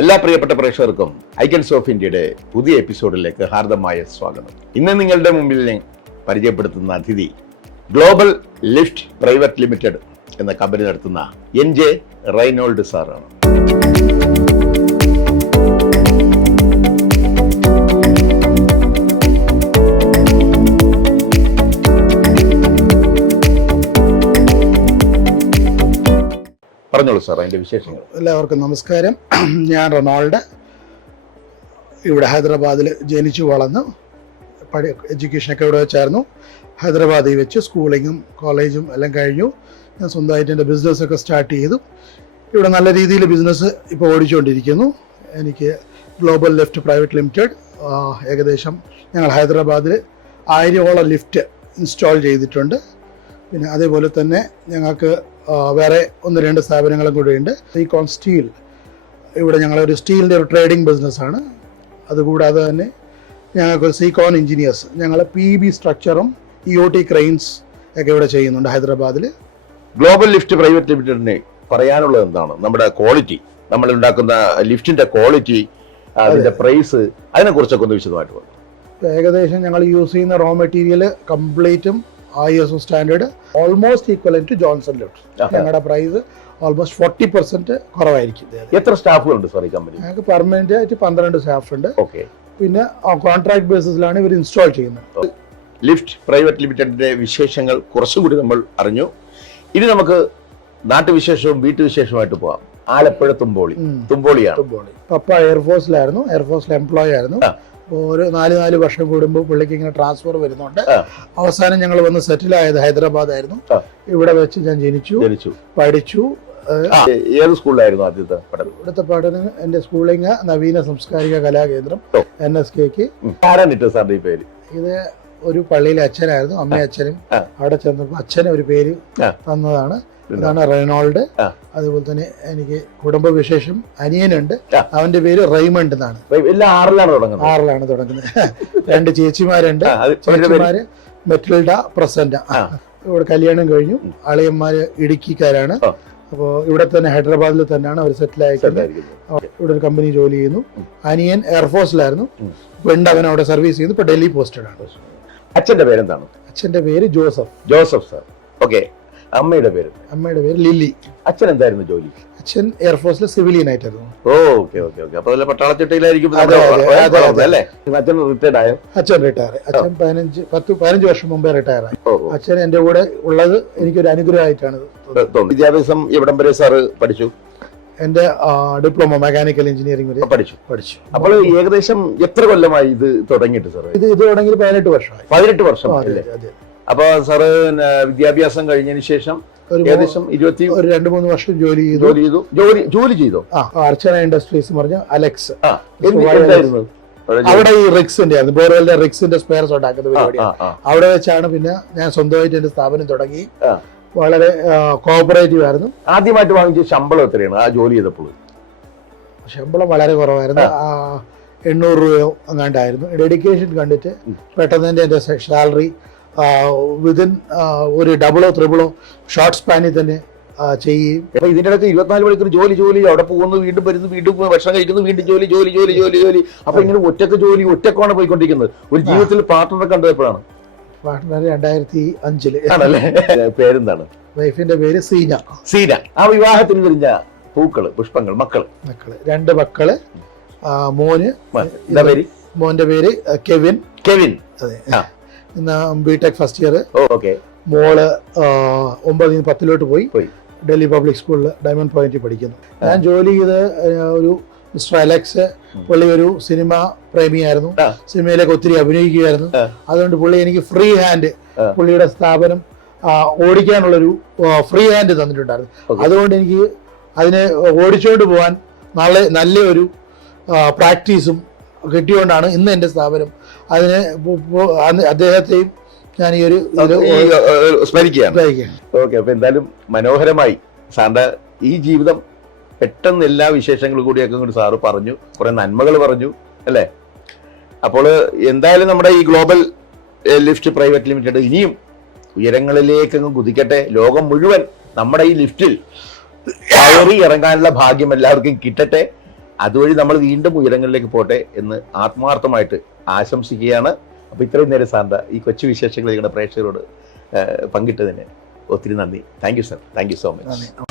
എല്ലാ പ്രിയപ്പെട്ട പ്രേക്ഷകർക്കും ഐക്കൺസ് ഓഫ് ഇന്ത്യയുടെ പുതിയ എപ്പിസോഡിലേക്ക് ഹാർദമായ സ്വാഗതം. ഇന്ന് നിങ്ങളുടെ മുമ്പിൽ ഞാൻ പരിചയപ്പെടുത്തുന്ന അതിഥി ഗ്ലോബൽ ലിഫ്റ്റ് പ്രൈവറ്റ് ലിമിറ്റഡ് എന്ന കമ്പനി നടത്തുന്ന NJ റൈനോൾഡ് സാറാണ്. പറഞ്ഞോളൂ സാർ, അതിൻ്റെ വിശേഷങ്ങൾ. എല്ലാവർക്കും നമസ്കാരം. ഞാൻ റൊണാൾഡ്. ഇവിടെ ഹൈദരാബാദിൽ ജനിച്ചു വളർന്നു. എഡ്യൂക്കേഷനൊക്കെ ഇവിടെ വെച്ചായിരുന്നു. ഹൈദരാബാദിൽ വെച്ച് സ്കൂളിങ്ങും കോളേജും എല്ലാം കഴിഞ്ഞു. ഞാൻ സ്വന്തമായിട്ട് എൻ്റെ ബിസിനസ്സൊക്കെ സ്റ്റാർട്ട് ചെയ്തു. ഇവിടെ നല്ല രീതിയിൽ ബിസിനസ് ഇപ്പോൾ ഓടിച്ചുകൊണ്ടിരിക്കുന്നു. എനിക്ക് ഗ്ലോബൽ ലിഫ്റ്റ് പ്രൈവറ്റ് ലിമിറ്റഡ് ഏകദേശം ഞങ്ങൾ ഹൈദരാബാദിൽ 1000ഓളം ലിഫ്റ്റ് ഇൻസ്റ്റാൾ ചെയ്തിട്ടുണ്ട്. പിന്നെ അതേപോലെ തന്നെ ഞങ്ങൾക്ക് വേറെ 1-2 സ്ഥാപനങ്ങളും കൂടെയുണ്ട്. സീകോൺ സ്റ്റീൽ, ഇവിടെ ഞങ്ങളൊരു സ്റ്റീലിൻ്റെ ഒരു ട്രേഡിംഗ് ബിസിനസ്സാണ്. അതുകൂടാതെ തന്നെ ഞങ്ങൾക്ക് സീകോൺ എഞ്ചിനീയേഴ്സ്, ഞങ്ങൾ PB സ്ട്രക്ചറും EOT ക്രെയിൻസ് ഒക്കെ ഇവിടെ ചെയ്യുന്നുണ്ട് ഹൈദരാബാദിൽ. ഗ്ലോബൽ ലിഫ്റ്റ് പ്രൈവറ്റ് ലിമിറ്റഡിന് പറയാനുള്ളത് എന്താണ്? നമ്മുടെ ക്വാളിറ്റി, നമ്മൾ ഉണ്ടാക്കുന്ന ലിഫ്റ്റിന്റെ ക്വാളിറ്റി, അതിന്റെ പ്രൈസ്, അതിനെ കുറിച്ചൊക്കെ ഒന്ന് വിശദമായിട്ട് പറഞ്ഞു. ഏകദേശം ഞങ്ങൾ യൂസ് ചെയ്യുന്ന റോ മെറ്റീരിയൽ കംപ്ലീറ്റും ISO standard almost equivalent to Johnson lift. ഞങ്ങളുടെ പ്രൈസ് ഓൾമോസ്റ്റ് 40% കുറവായിരിക്കും. എത്ര സ്റ്റാഫുകളുണ്ട് സാർ ഈ കമ്പനി? ഞങ്ങൾക്ക് പെർമനന്റ് ആയിട്ട് 12 സ്റ്റാഫ് ഉണ്ട്. ഓക്കെ. പിന്നെ കോൺട്രാക്ട് ബേസിസിലാണ് ഇവർ ഇൻസ്റ്റാൾ ചെയ്യുന്നത്. ലിഫ്റ്റ് പ്രൈവറ്റ് ലിമിറ്റഡിന്റെ വിശേഷങ്ങൾ കുറച്ചുകൂടി നമ്മൾ അറിഞ്ഞു. ഇനി നമുക്ക് നാട്ടുവിശേഷവും വീട്ടുവിശേഷവുമായിട്ട് പോവാം. ആലപ്പുഴ തുമ്പോളിയാണ്. പപ്പ എയർഫോഴ്സിലായിരുന്നു, എയർഫോഴ്സിലെ എംപ്ലോയി ആയിരുന്നു. ഒരു 4 വർഷം കൂടുമ്പോൾ പുള്ളിക്ക് ഇങ്ങനെ ട്രാൻസ്ഫർ വരുന്നുണ്ട്. അവസാനം ഞങ്ങൾ വന്ന് സെറ്റിൽ ആയത് ഹൈദരാബാദ് ആയിരുന്നു. ഇവിടെ വെച്ച് ഞാൻ ജനിച്ചു, പഠിച്ചു. ഏത് സ്കൂളിലായിരുന്നു ആദ്യത്തെ പഠനം? ഇവിടുത്തെ പഠനം എന്റെ സ്കൂളിങ് നവീന സാംസ്കാരിക കലാകേന്ദ്രം NSKക്ക്. പേര് ഇത് ഒരു പള്ളിയിലെ അച്ഛനായിരുന്നു. അമ്മയും അച്ഛനും അവിടെ ചെന്നപ്പോൾ അച്ഛന് ഒരു പേര് തന്നതാണ്. ഇതാണ് റെയ്നോൾഡ്. അതുപോലെ തന്നെ എനിക്ക് കുടുംബവിശേഷം അനിയനുണ്ട്, അവന്റെ പേര് റെയ്മണ്ട് എന്നാണ്. 6ലാണ് തുടങ്ങുന്നത്. 2 ചേച്ചിമാരുണ്ട്. ചേച്ചിമാര് മെറ്റിൽഡ, പ്രസന്റ. ഇവിടെ കല്യാണം കഴിഞ്ഞു. അളിയന്മാര് ഇടുക്കിക്കാരാണ്. അപ്പോൾ ഇവിടെ തന്നെ ഹൈദരാബാദിൽ തന്നെയാണ് അവർ സെറ്റിൽ ആയിരിക്കുന്നത്. ഇവിടെ ഒരു കമ്പനി ജോലി ചെയ്യുന്നു. അനിയൻ എയർഫോഴ്സിലായിരുന്നു. പെണ്ണ് അവൻ അവിടെ സർവീസ് ചെയ്യുന്നു. ഇപ്പൊ ഡൽഹി പോസ്റ്റഡ് ആണ്. അച്ഛന്റെ പേരെന്താണ്? അച്ഛന്റെ പേര് ജോസഫ് സാർ. ഓക്കെ. അമ്മയുടെ പേര് ലില്ലി. അച്ഛൻ എന്തായിരുന്നു ജോലി? അച്ഛൻ എയർഫോഴ്സിലെ സിവിലിയൻ ആയിട്ടായിരുന്നു. അപ്പൊ പട്ടാളച്ചിട്ടയിലായിരിക്കും അല്ലേ? അച്ഛൻ റിട്ടയർഡ് ആയോ? അച്ഛൻ റിട്ടയർ. അച്ഛൻ 15 വർഷം മുമ്പേ റിട്ടയർ ആയി. അച്ഛൻ എന്റെ കൂടെ ഉള്ളത് എനിക്കൊരു അനുഗ്രഹമായിട്ടാണ്. വിദ്യാഭ്യാസം എവിടം വരെ സാറ് പഠിച്ചു? എന്റെ ഡിപ്ലോമ മെക്കാനിക്കൽ എഞ്ചിനീയറിംഗ് വരെ പഠിച്ചു. അപ്പോൾ ഏകദേശം എത്ര കൊല്ലമായി ഇത് തുടങ്ങിയിട്ട് സാർ? ഇത് തുടങ്ങി 18 വർഷമായി. 18 വർഷം. അപ്പൊ സാറ് വിദ്യാഭ്യാസം കഴിഞ്ഞതിന് ശേഷം ഏകദേശം 2-3 വർഷം ജോലി ചെയ്തു. അർച്ചന ഇൻഡസ്ട്രീസ് പറഞ്ഞ അലക്സ്, എന്തായിരുന്നു അവിടെ ഈ റിക്സിന്റെ ആയിരുന്നു, ബോർവെലിന്റെ റിക്സിന്റെ സ്പെയർസ് ഉണ്ടാക്കുന്ന പരിപാടിയാണ്. അവിടെ വെച്ചാണ് പിന്നെ ഞാൻ സ്വന്തമായിട്ട് എന്റെ സ്ഥാപനം തുടങ്ങി. വളരെ കോഓപ്പറേറ്റീവ് ആയിരുന്നു. ആദ്യമായിട്ട് വാങ്ങിച്ച ശമ്പളം എത്രയാണ് ആ ജോലി ചെയ്തപ്പോൾ? ശമ്പളം വളരെ കുറവായിരുന്നു. 800 രൂപയോ അങ്ങാണ്ടായിരുന്നു. ഡെഡിക്കേഷൻ കണ്ടിട്ട് പെട്ടെന്ന് എന്റെ സാലറി വിതിൻ ഒരു 2-3 ഷോർട്ട് സ്പാനിൽ തന്നെ ചെയ്യും. അപ്പൊ ഇതിന്റെ ഇടയ്ക്ക് 24 മണിക്കൂർ ജോലി, അവിടെ പോകുന്നു, വീണ്ടും വരുന്നു, വീണ്ടും ഭക്ഷണം കഴിക്കുന്നു, വീണ്ടും ജോലി. അപ്പൊ ഇങ്ങനെ ഒറ്റക്കാണ് പോയിക്കൊണ്ടിരിക്കുന്നത്. ഒരു ജീവിതത്തിൽ പാർട്ട്ണറെ കണ്ടപ്പോഴാണ്? പാർട്ട്ണർ 2005 ആണല്ലേ? പേരെന്താണ്? വൈഫിന്റെ പേര് സീന. ആ വിവാഹത്തിന് വിരിഞ്ഞ പുഷ്പങ്ങൾ, മക്കള് 2 മക്കള്. മോന്റെ പേര് കെവിൻ. അതെ. ഇന്ന് BTech ഫസ്റ്റ് ഇയർ. മോള് 9-10 പോയി ഡൽഹി പബ്ലിക് സ്കൂളിൽ ഡയമണ്ട് പോയിന്റിൽ പഠിക്കുന്നു. ഞാൻ ജോലി ചെയ്ത് ഒരു മിസ്റ്റർ അലക്സ്. പുള്ളി ഒരു സിനിമ പ്രേമിയായിരുന്നു. സിനിമയിലേക്ക് ഒത്തിരി അഭിനയിക്കുകയായിരുന്നു. അതുകൊണ്ട് പുള്ളി എനിക്ക് ഫ്രീ ഹാൻഡ്, പുള്ളിയുടെ സ്ഥാപനം ഓടിക്കാനുള്ളൊരു ഫ്രീ ഹാൻഡ് തന്നിട്ടുണ്ടായിരുന്നു. അതുകൊണ്ട് എനിക്ക് അതിനെ ഓടിച്ചുകൊണ്ട് പോകാൻ നല്ലൊരു പ്രാക്ടീസും കിട്ടിയോണ്ടാണ് ഇന്ന് എൻ്റെ സ്ഥാപനം. അതിന് അദ്ദേഹത്തെയും ഞാൻ ഈ ഒരു സ്മരിക്കുകയാണ്. ഓക്കെ. അപ്പൊ എന്തായാലും മനോഹരമായി സാറിന്റെ ഈ ജീവിതം പെട്ടെന്ന് എല്ലാ വിശേഷങ്ങളും കൂടിയൊക്കെ സാറ് പറഞ്ഞു, കുറെ നന്മകൾ പറഞ്ഞു അല്ലേ? അപ്പോൾ എന്തായാലും നമ്മുടെ ഈ ഗ്ലോബൽ ലിഫ്റ്റ് പ്രൈവറ്റ് ലിമിറ്റഡ് ഇനിയും ഉയരങ്ങളിലേക്കങ്ങ് കുതിക്കട്ടെ. ലോകം മുഴുവൻ നമ്മുടെ ഈ ലിഫ്റ്റിൽ കയറി ഇറങ്ങാനുള്ള ഭാഗ്യം എല്ലാവർക്കും കിട്ടട്ടെ. അതുവഴി നമ്മൾ വീണ്ടും ഉയരങ്ങളിലേക്ക് പോട്ടെ എന്ന് ആത്മാർത്ഥമായിട്ട് ആശംസിക്കുകയാണ്. അപ്പോൾ ഇത്രയും നേരം സാറിൻ്റെ ഈ കൊച്ചു വിശേഷങ്ങൾ നിങ്ങളുടെ പ്രേക്ഷകരോട് പങ്കിട്ടതിന് ഒത്തിരി നന്ദി. Thank you sir. Thank you so much.